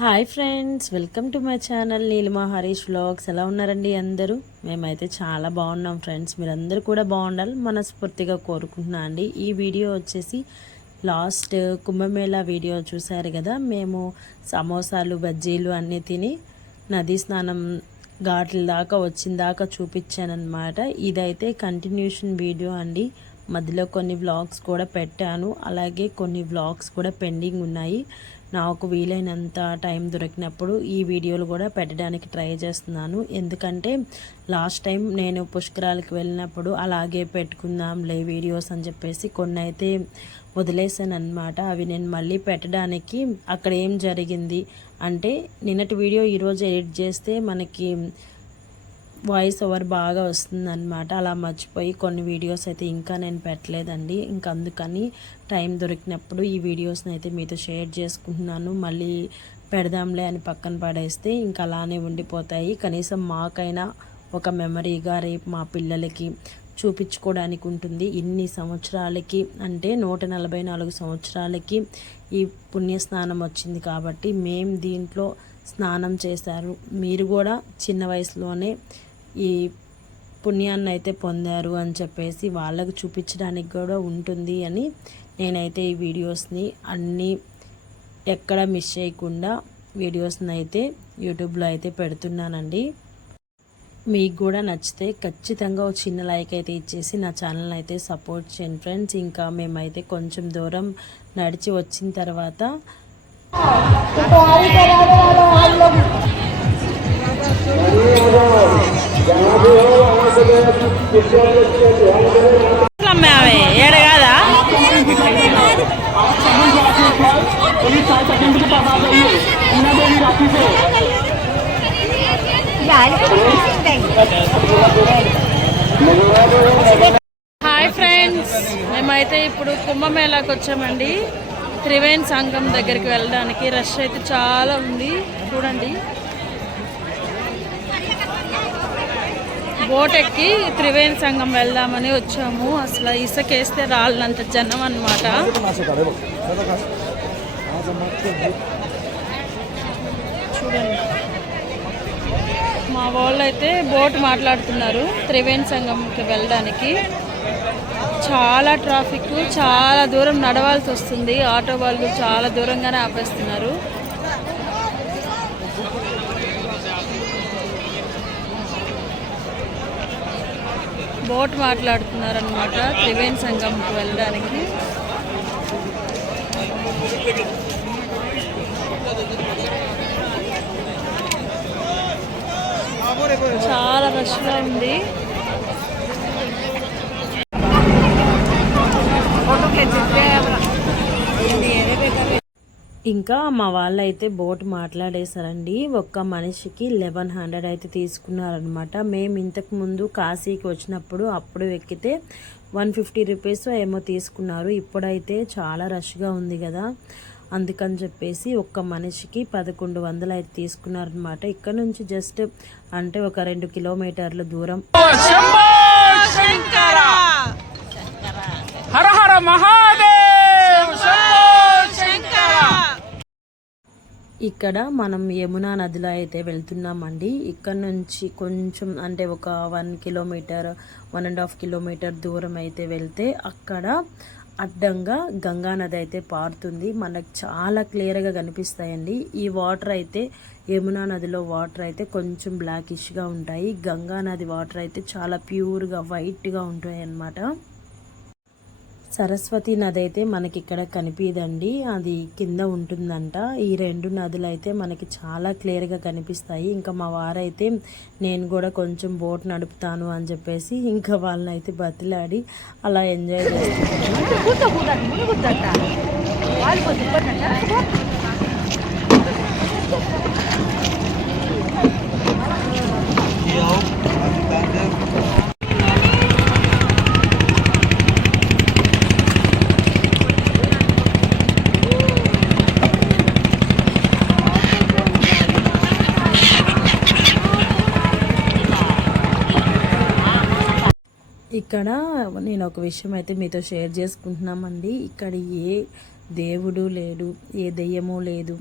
Hi friends, welcome to my channel Neelima Harish vlogs. ఎలా ఉన్నారండి అందరూ? మేమైతే చాలా బాగున్నాం ఫ్రెండ్స్. మీరందరూ కూడా బాగుండాలి మనస్ఫూర్తిగా కోరుకుంటున్నా అండి. ఈ వీడియో వచ్చేసి లాస్ట్ కుంభమేళా వీడియో చూశారు కదా. మేము సమోసాలు బజ్జీలు అన్నీ తిని నదీ స్నానం ఘాట్ల దాకా వచ్చిన దాకా చూపించానమాట. ఇదైతే కంటిన్యూషన్ వీడియో అండి. మధ్యలో కొన్ని వ్లాగ్స్ కూడా పెట్టాను, అలాగే కొన్ని వ్లాగ్స్ కూడా పెండింగ్ ఉన్నాయి. నాకు వీలైనంత టైం దొరికినప్పుడు ఈ వీడియోలు కూడా పెట్టడానికి ట్రై చేస్తున్నాను. ఎందుకంటే లాస్ట్ టైం నేను పుష్కరాలకు వెళ్ళినప్పుడు అలాగే పెట్టుకుందాంలే వీడియోస్ అని చెప్పేసి కొన్ని అయితే వదిలేసాను అనమాట. అవి నేను మళ్ళీ పెట్టడానికి అక్కడ ఏం జరిగింది అంటే, నిన్నటి వీడియో ఈరోజు ఎడిట్ చేస్తే మనకి వాయిస్ ఓవర్ బాగా వస్తుందన్నమాట. అలా మర్చిపోయి కొన్ని వీడియోస్ అయితే ఇంకా నేను పెట్టలేదండి. ఇంకా అందుకని టైం దొరికినప్పుడు ఈ వీడియోస్ని అయితే మీతో షేర్ చేసుకుంటున్నాను. మళ్ళీ పెడదాంలే అని పక్కన పడేస్తే ఇంకా అలానే ఉండిపోతాయి. కనీసం మాకైనా ఒక మెమరీగా రేపు మా పిల్లలకి చూపించుకోవడానికి ఉంటుంది. ఇన్ని సంవత్సరాలకి అంటే 144 సంవత్సరాలకి ఈ పుణ్యస్నానం వచ్చింది కాబట్టి మేము దీంట్లో స్నానం చేశారు. మీరు కూడా చిన్న వయసులోనే ఈ పుణ్యాన్ని అయితే పొందారు అని చెప్పేసి వాళ్ళకు చూపించడానికి కూడా ఉంటుంది అని నేనైతే ఈ వీడియోస్ని అన్నీ ఎక్కడ మిస్ చేయకుండా వీడియోస్ని అయితే యూట్యూబ్లో అయితే పెడుతున్నానండి. మీకు కూడా నచ్చితే ఖచ్చితంగా ఒక చిన్న లైక్ అయితే ఇచ్చేసి నా ఛానల్ అయితే సపోర్ట్ చేయండి ఫ్రెండ్స్. ఇంకా మేమైతే కొంచెం దూరం నడిచి వచ్చిన తర్వాత ఏడ కాదా హాయ్ ఫ్రెండ్స్, మేమైతే ఇప్పుడు కుంభమేళాకి వచ్చామండి. త్రివేణి సంఘం దగ్గరికి వెళ్ళడానికి రష్ అయితే చాలా ఉంది. చూడండి, బోట్ ఎక్కి త్రివేణి సంఘం వెళ్దామని వచ్చాము. అసలు ఇసుకేస్తే రాళ్ళంత జనం అన్నమాట. చూడండి, మా వాళ్ళు అయితే బోట్ మాట్లాడుతున్నారు త్రివేణి సంఘంకి వెళ్ళడానికి. చాలా ట్రాఫిక్, చాలా దూరం నడవాల్సి వస్తుంది. ఆటో వాళ్ళు చాలా దూరంగానే ఆపేస్తున్నారు. బోట్ మాట్లాడుతున్నారనమాట త్రివేణి సంఘంకి వెళ్ళడానికి. చాలా రష్గా ఉంది. ఇంకా మా వాళ్ళు అయితే బోట్ మాట్లాడేశారండి. ఒక్క మనిషికి 1100 అయితే తీసుకున్నారనమాట. మేము ఇంతకు ముందు కాశీకి వచ్చినప్పుడు అప్పుడు ఎక్కితే 150 రూపీస్ ఏమో తీసుకున్నారు. ఇప్పుడైతే చాలా రష్గా ఉంది కదా, అందుకని చెప్పేసి ఒక్క మనిషికి 1100 అయితే తీసుకున్నారనమాట. ఇక్కడ నుంచి జస్ట్ అంటే ఒక 2 కిలోమీటర్ల దూరం. హర హర మహాదేవ్, ఇక్కడ మనం యమునా నదిలో అయితే వెళ్తున్నామండి. ఇక్కడ నుంచి కొంచెం అంటే ఒక 1 కిలోమీటర్ 1.5 కిలోమీటర్ దూరం అయితే వెళ్తే అక్కడ అడ్డంగా గంగా నది అయితే పారుతుంది. మనకు చాలా క్లియర్గా కనిపిస్తాయండి. ఈ వాటర్ అయితే యమునా నదిలో వాటర్ అయితే కొంచెం బ్లాకిష్గా ఉంటాయి. గంగా నది వాటర్ అయితే చాలా ప్యూర్గా వైట్గా ఉంటాయి అన్నమాట. సరస్వతి నది అయితే మనకి ఇక్కడ కనిపించదండి, అది కింద ఉంటుందంట. ఈ 2 నదులు అయితే మనకి చాలా క్లియర్గా కనిపిస్తాయి. ఇంకా మా వారైతే నేను కూడా కొంచెం బోట్ నడుపుతాను అని చెప్పేసి ఇంకా వాళ్ళని అయితే బతిలాడి అలా ఎంజాయ్ చేస్తున్నారు. ఇక్కడ నేను ఒక విషయం అయితే మీతో షేర్ చేసుకుంటున్నామండి. ఇక్కడ ఏ దేవుడు లేడు, ఏ దెయ్యము లేదు,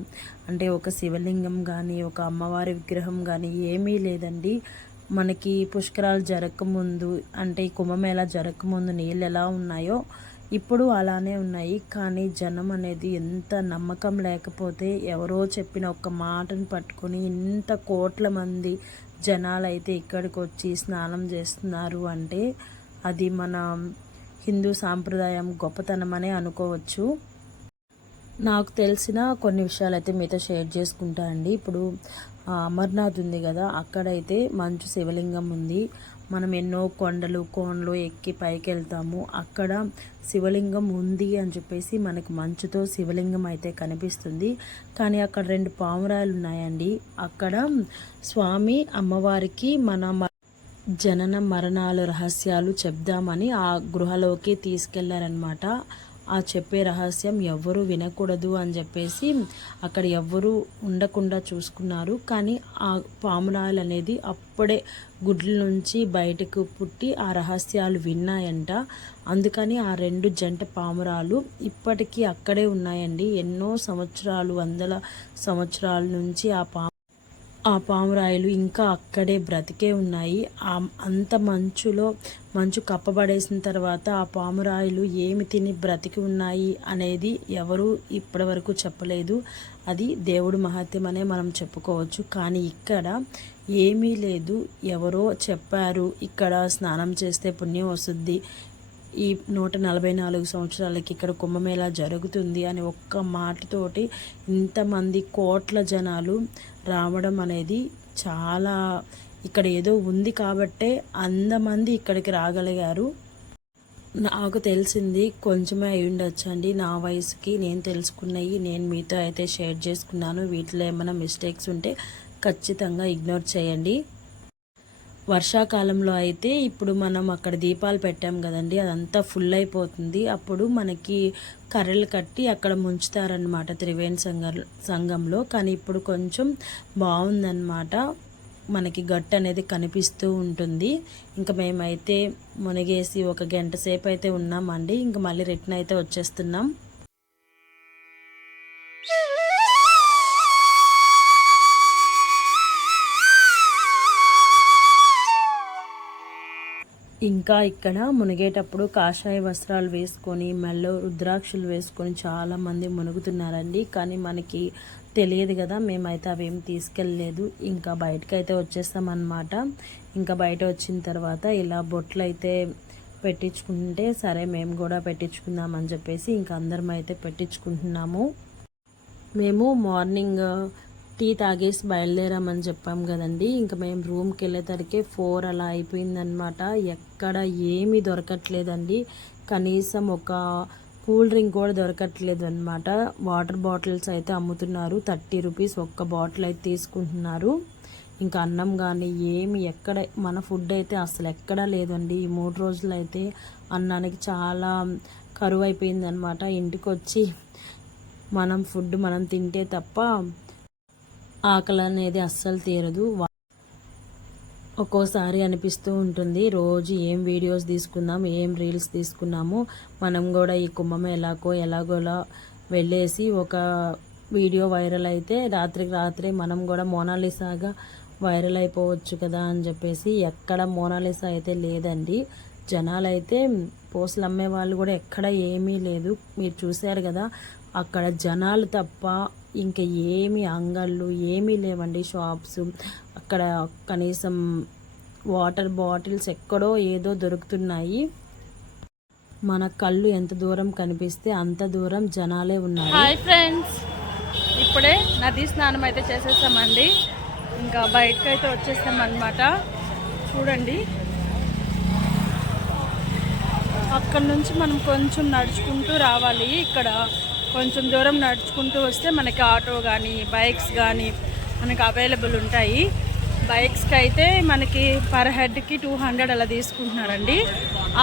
అంటే ఒక శివలింగం కానీ ఒక అమ్మవారి విగ్రహం కానీ ఏమీ లేదండి. మనకి పుష్కరాలు జరగకముందు, అంటే ఈ కుంభమేళా జరగకముందు నీళ్ళు ఎలా ఉన్నాయో ఇప్పుడు అలానే ఉన్నాయి. కానీ జనం అనేది ఎంత నమ్మకం లేకపోతే ఎవరో చెప్పిన ఒక్క మాటను పట్టుకొని ఇంత కోట్ల మంది జనాలైతే ఇక్కడికి వచ్చి స్నానం చేస్తున్నారు అంటే అది మన హిందూ సాంప్రదాయం గొప్పతనమనే అనుకోవచ్చు. నాకు తెలిసిన కొన్ని విషయాలు అయితే మీతో షేర్ చేసుకుంటా అండి. ఇప్పుడు అమర్నాథ్ ఉంది కదా, అక్కడైతే మంచు శివలింగం ఉంది. మనం ఎన్నో కొండలు కోనలు ఎక్కి పైకి వెళ్తాము, అక్కడ శివలింగం ఉంది అని చెప్పేసి మనకు మంచుతో శివలింగం అయితే కనిపిస్తుంది. కానీ అక్కడ 2 పావురాలు ఉన్నాయండి. అక్కడ స్వామి అమ్మవారికి మన జనన మరణాల రహస్యాలు చెప్దామని ఆ గృహలోకి తీసుకెళ్లారనమాట. ఆ చెప్పే రహస్యం ఎవ్వరూ వినకూడదు అని చెప్పేసి అక్కడ ఎవ్వరూ ఉండకుండా చూసుకున్నారు. కానీ ఆ పామురాలు అనేది అప్పుడే గుడ్ల నుంచి బయటకు పుట్టి ఆ రహస్యాలు విన్నాయంట. అందుకని ఆ 2 జంట పామురాలు ఇప్పటికీ అక్కడే ఉన్నాయండి. ఎన్నో సంవత్సరాలు, వందల సంవత్సరాల నుంచి ఆ పామురాయిలు ఇంకా అక్కడే బ్రతికే ఉన్నాయి. అంత మంచు కప్పబడేసిన తర్వాత ఆ పామురాయిలు ఏమి తిని బ్రతికి ఉన్నాయి అనేది ఎవరు ఇప్పటి వరకు చెప్పలేదు. అది దేవుడు మహత్యం అనే మనం చెప్పుకోవచ్చు. కానీ ఇక్కడ ఏమీ లేదు, ఎవరో చెప్పారు ఇక్కడ స్నానం చేస్తే పుణ్యం వస్తుంది, ఈ 144 సంవత్సరాలకి ఇక్కడ కుంభమేళా జరుగుతుంది అని ఒక్క మాటతోటి ఇంతమంది కోట్ల జనాలు రావడం అనేది చాలా, ఇక్కడ ఏదో ఉంది కాబట్టే అంతమంది ఇక్కడికి రాగలిగారు. నాకు తెలిసింది కొంచెమే అయి ఉండొచ్చండి. నా వయసుకి నేను తెలుసుకున్నవి నేను మీతో అయితే షేర్ చేసుకున్నాను. వీటిలో ఏమైనా మిస్టేక్స్ ఉంటే ఖచ్చితంగా ఇగ్నోర్ చేయండి. వర్షాకాలంలో అయితే ఇప్పుడు మనం అక్కడ దీపాలు పెట్టాం కదండి, అదంతా ఫుల్ అయిపోతుంది. అప్పుడు మనకి కర్రలు కట్టి అక్కడ ముంచుతారనమాట త్రివేణి సంఘంలో. కానీ ఇప్పుడు కొంచెం బాగుందన్నమాట, మనకి గట్టు అనేది కనిపిస్తూ ఉంటుంది. ఇంకా మేమైతే మునిగేసి 1 గంట సేపు అయితే ఉన్నామండి. ఇంకా మళ్ళీ రిటర్న్ అయితే వచ్చేస్తున్నాం. ఇంకా ఇక్కడ మునిగేటప్పుడు కాషాయ వస్త్రాలు వేసుకొని మెల్లో రుద్రాక్షలు వేసుకొని చాలామంది మునుగుతున్నారండి. కానీ మనకి తెలియదు కదా, మేమైతే అవేం తీసుకెళ్ళలేదు. ఇంకా బయటకైతే వచ్చేస్తామన్నమాట. ఇంకా బయట వచ్చిన తర్వాత ఇలా బొట్లు అయితే పెట్టించుకుంటే సరే మేము కూడా పెట్టించుకుందాం అని చెప్పేసి ఇంకా అందరం అయితే పెట్టించుకుంటున్నాము. మేము మార్నింగ్ టీ తాగేసి బయలుదేరామని చెప్పాం కదండి. ఇంకా మేము రూమ్కి వెళ్ళేసరికి 4 అలా అయిపోయిందనమాట. ఎక్కడ ఏమీ దొరకట్లేదండి, కనీసం ఒక కూల్ డ్రింక్ కూడా దొరకట్లేదు అనమాట. వాటర్ బాటిల్స్ అయితే అమ్ముతున్నారు, 30 రూపీస్ ఒక్క బాటిల్ అయితే తీసుకుంటున్నారు. ఇంకా అన్నం కానీ ఏమి ఎక్కడ మన ఫుడ్ అయితే అసలు ఎక్కడా లేదండి. ఈ 3 రోజులు అయితే అన్నానికి చాలా కరువు అయిపోయిందనమాట. ఇంటికి వచ్చి ఫుడ్ మనం తింటే తప్ప ఆకలి అనేది అస్సలు తీరదు. ఒక్కోసారి అనిపిస్తూ ఉంటుంది, రోజు ఏం వీడియోస్ తీసుకుందాం, ఏం రీల్స్ తీసుకున్నాము, మనం కూడా ఈ కుంభమేళాకో ఎలాగోలా వెళ్ళేసి ఒక వీడియో వైరల్ అయితే రాత్రికి రాత్రి మనం కూడా మోనాలిసాగా వైరల్ అయిపోవచ్చు కదా అని చెప్పేసి ఎక్కడ మోనాలిసా అయితే లేదండి. జనాలు అయితే పోస్టులు అమ్మే వాళ్ళు కూడా ఎక్కడ ఏమీ లేదు. మీరు చూశారు కదా, అక్కడ జనాలు తప్ప ఇంకా ఏమి అంగళ్ళు ఏమీ లేవండి, షాప్స్. అక్కడ కనీసం వాటర్ బాటిల్స్ ఎక్కడో ఏదో దొరుకుతున్నాయి. మన కళ్ళు ఎంత దూరం కనిపిస్తే అంత దూరం జనాలే ఉన్నారు. హాయ్ ఫ్రెండ్స్, ఇప్పుడే నదీ స్నానం అయితే చేసేసామండి. ఇంకా బయటకు అయితే వచ్చేసామన్నమాట. చూడండి, అక్కడ నుంచి మనం కొంచెం నడుచుకుంటూ రావాలి. ఇక్కడ కొంచెం దూరం నడుచుకుంటూ వస్తే మనకి ఆటో కానీ బైక్స్ కానీ మనకి అవైలబుల్ ఉంటాయి. బైక్స్కి అయితే మనకి పర్ హెడ్కి 200 అలా తీసుకుంటున్నారండి.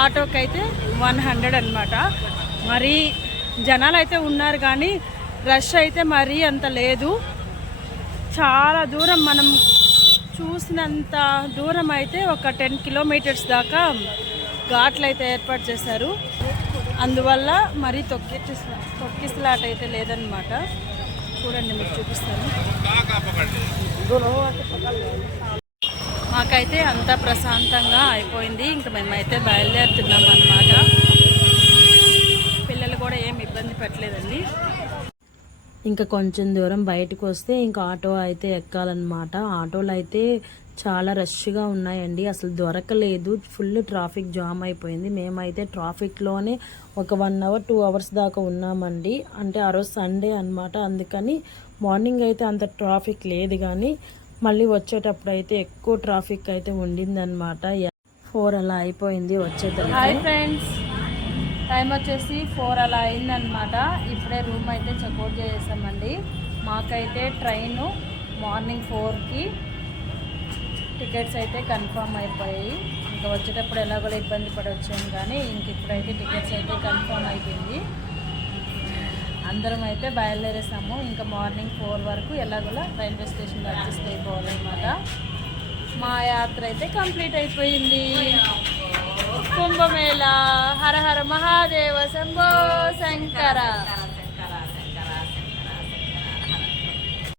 ఆటోకి అయితే 100 అనమాట. మరి జనాలు అయితే ఉన్నారు కానీ రష్ అయితే మరీ అంత లేదు. చాలా దూరం మనం చూసినంత దూరం అయితే ఒక 10 కిలోమీటర్స్ దాకా ఘాట్లు అయితే ఏర్పాటు చేశారు. అందువల్ల మరీ తొక్కిసలాట అయితే లేదనమాట. చూడండి మీకు చూపిస్తాను. మాకైతే అంతా ప్రశాంతంగా అయిపోయింది. ఇంకా మేమైతే బయలుదేరుతున్నాం అన్నమాట. పిల్లలు కూడా ఏం ఇబ్బంది పెట్టలేదండి. ఇంకా కొంచెం దూరం బయటకు వస్తే ఇంకా ఆటో అయితే ఎక్కాలన్నమాట. ఆటోలు అయితే చాలా రష్గా ఉన్నాయండి, అసలు దొరకలేదు. ఫుల్ ట్రాఫిక్ జామ్ అయిపోయింది. మేమైతే ట్రాఫిక్లోనే ఒక 1 అవర్ 2 అవర్స్ దాకా ఉన్నామండి. అంటే ఆ రోజు సండే అన్నమాట, అందుకని మార్నింగ్ అయితే అంత ట్రాఫిక్ లేదు, కానీ మళ్ళీ వచ్చేటప్పుడు అయితే ఎక్కువ ట్రాఫిక్ అయితే ఉండిందనమాట. 4 అలా అయిపోయింది వచ్చేటప్పుడు. హాయ్ ఫ్రెండ్స్, టైం వచ్చేసి 4 అలా అయిందనమాట. ఇప్పుడే రూమ్ అయితే చెక్అవుట్ చేసామండి. మాకైతే ట్రైను మార్నింగ్ 4కి టికెట్స్ అయితే కన్ఫర్మ్ అయిపోయాయి. ఇంకా వచ్చేటప్పుడు ఎలాగో ఇబ్బంది పడి వచ్చాము, కానీ ఇంక ఇప్పుడైతే టికెట్స్ అయితే కన్ఫర్మ్ అయిపోయింది. అందరం అయితే బయలుదేరేసాము. ఇంకా మార్నింగ్ 4 వరకు ఎలాగోలా రైల్వే స్టేషన్లో అడ్జస్ట్ అయిపోవాలన్నమాట. మా యాత్ర అయితే కంప్లీట్ అయిపోయింది. కుంభమేళ హర హర మహాదేవ శంభో శంకర.